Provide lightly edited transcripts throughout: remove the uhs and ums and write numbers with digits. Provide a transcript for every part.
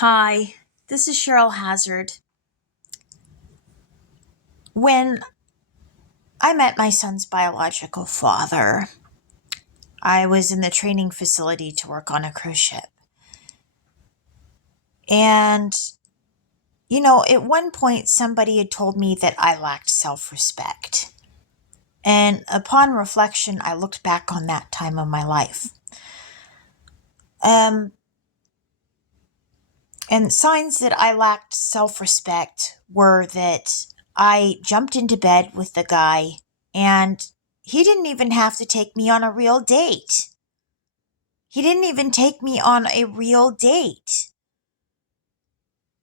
Hi, this is Cheryl Hazard. When I met my son's biological father, I was in the training facility to work on a cruise ship. And, at one point, somebody had told me that I lacked self respect. And upon reflection, I looked back on that time of my life. And signs that I lacked self respect were that I jumped into bed with the guy and he didn't even have to take me on a real date. He didn't even take me on a real date.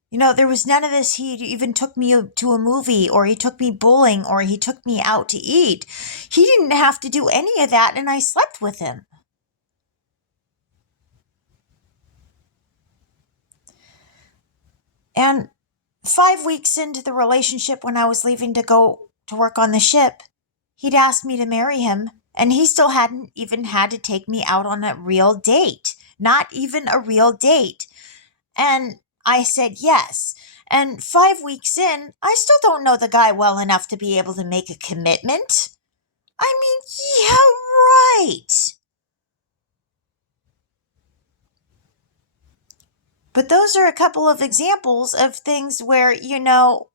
There was none of this. He even took me to a movie, or he took me bowling, or he took me out to eat. He didn't have to do any of that, and I slept with him. And 5 weeks into the relationship, when I was leaving to go to work on the ship, he'd asked me to marry him, and he still hadn't even had to take me out on a real date. Not even a real date. And I said yes. And 5 weeks in, I still don't know the guy well enough to be able to make a commitment. I mean, yeah, right. But those are a couple of examples of things where, you're going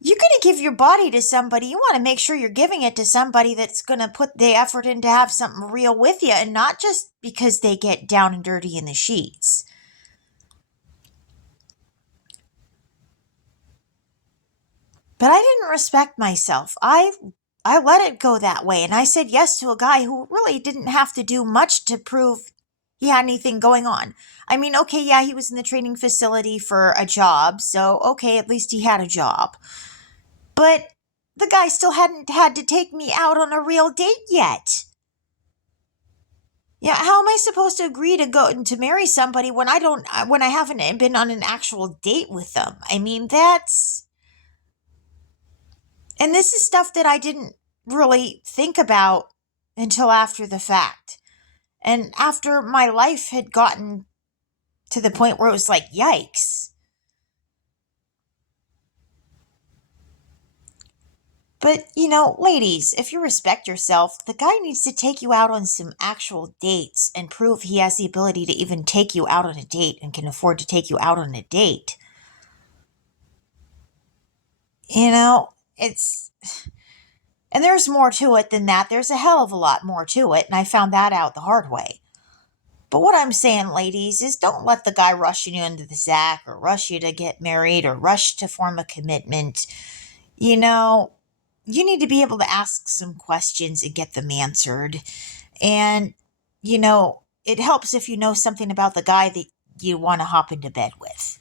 to give your body to somebody. You want to make sure you're giving it to somebody that's going to put the effort in to have something real with you, and not just because they get down and dirty in the sheets. But I didn't respect myself. I let it go that way, and I said yes to a guy who really didn't have to do much to prove he had anything going on. I mean, okay, yeah, he was in the training facility for a job, so okay, at least he had a job. But the guy still hadn't had to take me out on a real date yet. Yeah, how am I supposed to agree to go to marry somebody when I haven't been on an actual date with them? I mean, and this is stuff that I didn't really think about until after the fact. And after my life had gotten to the point where it was like, yikes. But, ladies, if you respect yourself, the guy needs to take you out on some actual dates and prove he has the ability to even take you out on a date and can afford to take you out on a date. It's. And there's more to it than that. There's a hell of a lot more to it, and I found that out the hard way. But what I'm saying, ladies, is don't let the guy rush you into the sack or rush you to get married or rush to form a commitment. You need to be able to ask some questions and get them answered. And, it helps if you know something about the guy that you want to hop into bed with.